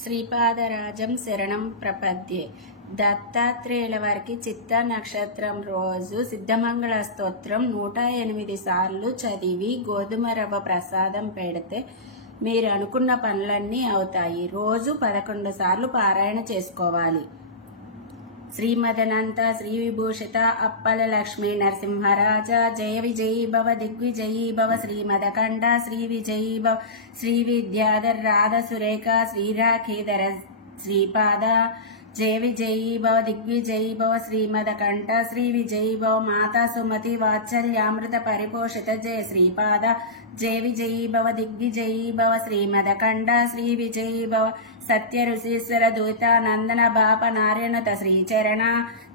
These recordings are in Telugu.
శ్రీపాదరాజం శరణం ప్రపద్యే. దత్తాత్రేయుల వారికి చిత్తా నక్షత్రం రోజు సిద్ధమంగళ స్తోత్రం 108 సార్లు చదివి గోధుమ రవ్వ ప్రసాదం పెడితే మీరు అనుకున్న పనులన్నీ అవుతాయి. రోజు 11 సార్లు పారాయణ చేసుకోవాలి. శ్రీమదనంత శ్రీ విభూషిత అప్పల లక్ష్మీ నరసింహరాజ జయ విజయీ భవ దిగ్విజయీ భవ శ్రీమదకండ శ్రీ విజయీ భవ శ్రీ విద్యాధర్ రాధ సురేఖ శ్రీరాఖీధర శ్రీపాద జయ విజయీ భవ దిగ్విజయీ భవ శ్రీమదకంఠ శ్రీ విజయీ భవ మాతా సుమతి వాత్సల్యామృత పరిపోషిత జయ శ్రీపాద జయ విజయీ భవ దిగ్విజయీ భవ శ్రీమదకంఠ శ్రీ విజయీ భవ సత్య ఋషీశ్వర దూతానందన బాప నారాయణత శ్రీచరణ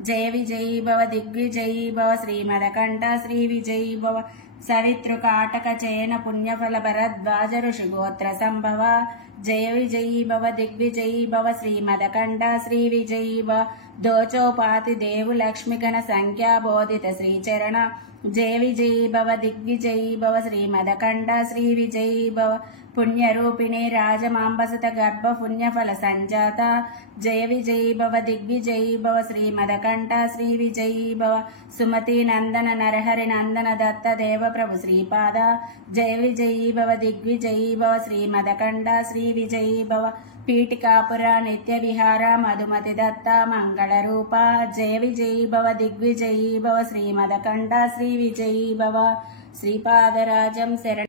జయ విజయీ భవ దిగ్విజయీ భవ శ్రీమదకంఠ శ్రీ విజయీ భవ సవితృకాటక చయన పుణ్యఫల భరద్వాజ ఋషి గోత్ర సంభవ జయ విజయీ భవ దిగ్విజయీ భవ శ్రీమదకంఠ శ్రీ విజయీ భవ దోచోపాతి దేవు లక్ష్మిగణ సంఖ్యాబోధిత శ్రీచరణ జయ విజయీ భవ దిగ్విజయీ భవ శ్రీమదకంఠ శ్రీ విజయీ భవ పుణ్యరూపిణి రాజమాంబసత గర్భ పుణ్యఫల సంజాత జయ విజయీ భవ దిగ్విజయీ భవ శ్రీమదకంఠ శ్రీ విజయీ భవ సుమతి నందన నరహరి నందన దత్త దేవ ప్రభు శ్రీపాద జయ విజయీ భవ దిగ్విజయీ భవ శ్రీమదకంఠ శ్రీ విజయీ భవ పీఠికాపుర నిత్య విహార మధుమతి దత్త మంగళ రూప జయ విజయీ భవ దిగ్విజయీ భవ శ్రీమదకంఠ శ్రీ విజయీ భవ. శ్రీపాదరాజం శరణ